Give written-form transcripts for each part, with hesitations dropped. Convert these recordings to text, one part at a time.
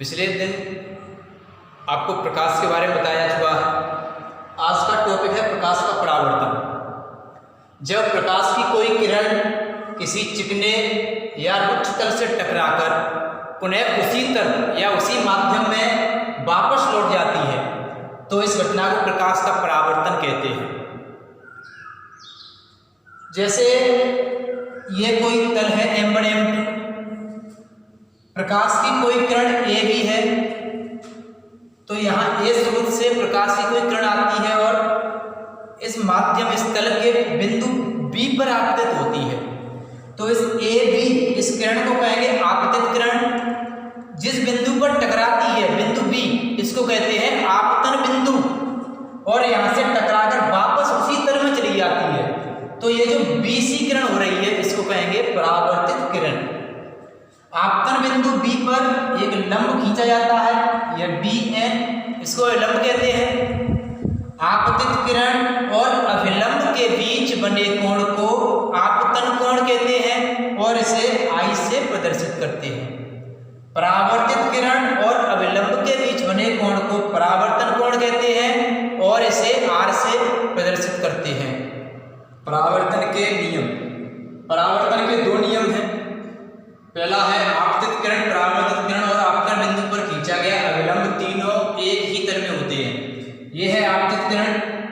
पिछले दिन आपको प्रकाश के बारे में बताया चुका है। आज का टॉपिक है प्रकाश का परावर्तन। जब प्रकाश की कोई किरण किसी चिकने या रुक्ष तल से टकराकर पुनः उसी तल या उसी माध्यम में वापस लौट जाती है तो इस घटना को प्रकाश का परावर्तन कहते हैं। जैसे ये कोई तल है M1 M2, प्रकाश की कोई किरण ए भी है तो यहाँ ए स्रोत से प्रकाश की कोई किरण आती है और इस माध्यम इस तल के बिंदु बी पर आपतित होती है तो इस ए बी इस किरण को कहेंगे आपतित किरण। जिस बिंदु पर टकराती है बिंदु बी इसको कहते हैं आपतन बिंदु और यहाँ से टकराकर वापस उसी तल में चली जाती है तो ये जो बीसी किरण हो रही है इसको कहेंगे परावर्तित किरण। आपतन बिंदु बी पर एक लंब खींचा जाता है यह BN, इसको लंब कहते हैं। आपतित किरण और अभिलंब के बीच बने कोण को आपतन कोण कहते हैं और इसे I से प्रदर्शित करते हैं। परावर्तित किरण और अभिलंब के बीच बने कोण को परावर्तन कोण कहते हैं और इसे R से प्रदर्शित करते हैं। परावर्तन के नियम। परावर्तन के दो नियम हैं। पहला है आपतित किरण परावर्तित किरण और आपतन बिंदु पर खींचा गया अभिलंब तीनों एक ही तल में होते हैं। ये है आपतित किरण,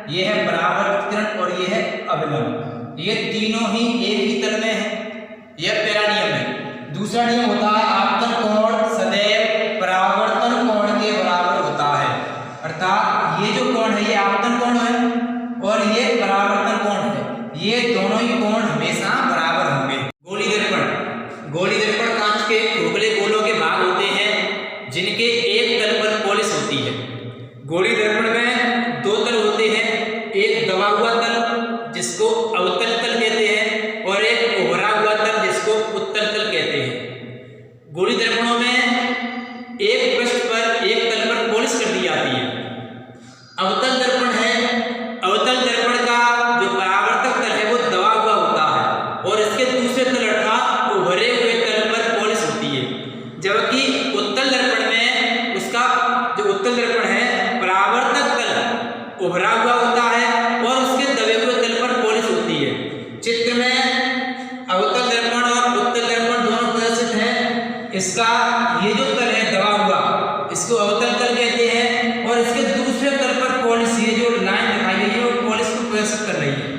ये है परावर्तित किरण और ये है अभिलंब, ये तीनों ही एक ही तल में है। यह पहला नियम है। दूसरा नियम होता है आपतन कोण सदैव परावर्तन कोण के बराबर होता है। अर्थात ये जो कोण है ये आपतन कोण है और ये परावर्तन कोण है, ये दोनों ही कोण हमेशा बराबर होंगे। गोली दर्पण। गोली दर्पण कांच के खोखले गोलों के भाग होते हैं जिनके एक तल पर पॉलिश होती है। गोली दर्पण में दो तल होते हैं, एक दबा हुआ तल जिसको अवतल तल कहते हैं और एक उभरा हुआ तल जिसको उत्तल तल कहते हैं। गोली दर्पणों में एक पृष्ठ पर एक तल पर पॉलिश कर दी जाती है। अवतल दर्पण है, अवतल दर्पण का जो परावर्तक तल है वो दबा हुआ होता है और इसके दूसरे तल अर्थात उभरे हुए तल पर पॉलिश होती है। जबकि उत्तल दर्पण में उसका जो उत्तल दर्पण है परावर्तक तल उभरा हुआ होता है और उसके दबे हुए तल पर पॉलिश होती है। चित्र में अवतल दर्पण और उत्तल दर्पण दोनों प्रदर्शित हैं। इसका ये जो तल है दबा हुआ इसको अवतल तल कहते हैं और इसके दूसरे तल पर पॉलिश, ये जो लाइन दिखाई गई है वो पॉलिश को प्रदर्शित कर रही है।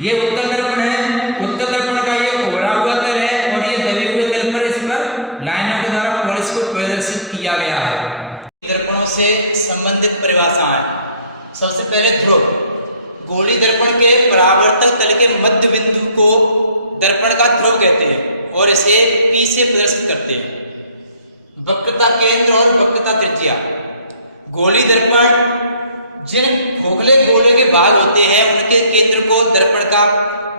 ये उत्तल दर्पण है, उत्तल दर्पण का ये उभरा हुआ तल है और ये दबे हुए तल पर इस पर लाइनों के द्वारा पॉलिश को प्रदर्शित किया गया है। दर्पणों से संबंधित परिभाषाएं। सबसे पहले ध्रुव। गोली दर्पण के परावर्तक तल के मध्य बिंदु को दर्पण का ध्रुव कहते हैं और इसे P से प्रदर्शित करते हैं। वक्रता केंद्र और वक्रता त्रिज्या। गोली दर्पण जिन खोखले गोले के भाग होते हैं उनके केंद्र को दर्पण का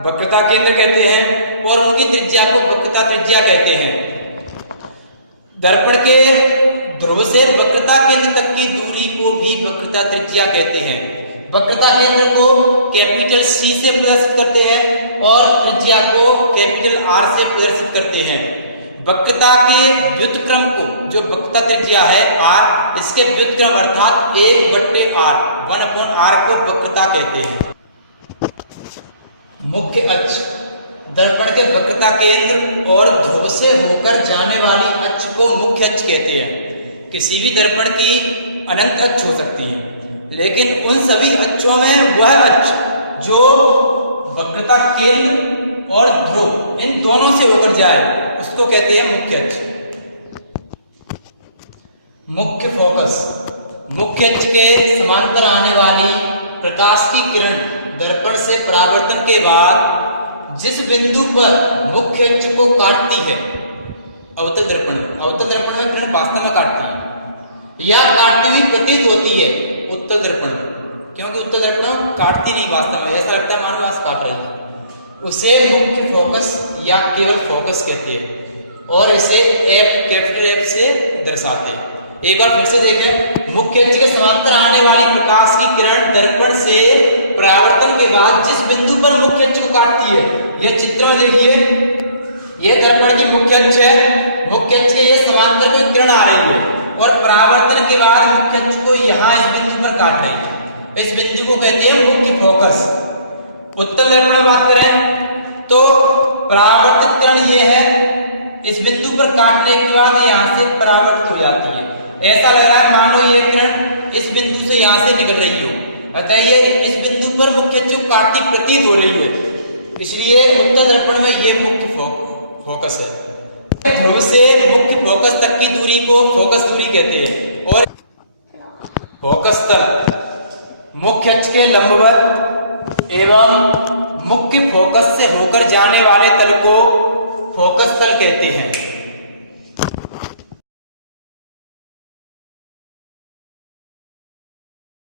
वक्रता केंद्र कहते हैं और उनकी त्रिज्या को वक्रता त्रिज्या कहते हैं। दर्पण के ध्रुव से वक्रता केंद्र तक की दूरी को भी वक्रता त्रिज्या कहते हैं। वक्रता केंद्र को कैपिटल C से प्रदर्शित करते हैं और त्रिज्या को कैपिटल R से प्रदर्शित करते हैं। वक्रता के व्युत्क्रम को जो वक्रता त्रिज्या है R, इसके व्युत्क्रम अर्थात 1/R 1/R को वक्रता कहते हैं। मुख्य अक्ष। दर्पण के वक्रता केंद्र और ध्रुव से होकर जाने वाली अक्ष को मुख्य अक्ष कहते हैं। किसी भी दर्पण की अनंत अक्ष हो सकती है लेकिन उन सभी अक्षों में वह अक्ष जो वक्रता केंद्र और ध्रुव इन दोनों से होकर जाए उसको कहते हैं मुख्य अक्ष। मुख्य फोकस। मुख्य अक्ष के समांतर आने वाली प्रकाश की किरण दर्पण से परावर्तन के बाद जिस बिंदु पर मुख्य अक्ष को काटती है अवतल दर्पण में किरण वास्तव में काटती है या काटती हुई प्रतीत होती है उत्तल दर्पण में, क्योंकि उत्तल दर्पण में काटती नहीं, वास्तव में ऐसा लगता है मानो मैं काट रही हूं। उसे मुख्य फोकस या केवल फोकस कहते हैं और इसे कैपिटल F से दर्शाते हैं। एक बार फिर से देखें। मुख्य अक्ष के समांतर आने वाली प्रकाश की किरण दर्पण से परावर्तन के बाद जिस बिंदु पर मुख्य अक्ष को काटती है, यह चित्र में देखिए, यह दर्पण की मुख्य अक्ष है। मुख्य अक्ष के ये समांतर कोई किरण आ रही है और परावर्तन के बाद मुख्य अक्ष को यहाँ इस बिंदु पर काट रही है। इस बिंदु को कहते हैं मुख्य फोकस। उत्तल दर्पण में बात करें तो परावर्तित किरण ये है, इस बिंदु पर काटने के बाद यहाँ से परावर्तित हो जाती है। ऐसा लग रहा है मानो ये किरण इस बिंदु से यहाँ से निकल रही हो, अतः ये इस बिंदु पर मुख्य अक्ष को काटती प्रतीत हो रही है, इसलिए उत्तल दर्पण में ये मुख्य फोकस है। ध्रुव से मुख्य फोकस तक की दूरी को फोकस दूरी कहते हैं। और फोकस तल मुख्य अक्ष के लंबवत एवं मुख्य फोकस से होकर जाने वाले तल को फोकस तल कहते हैं।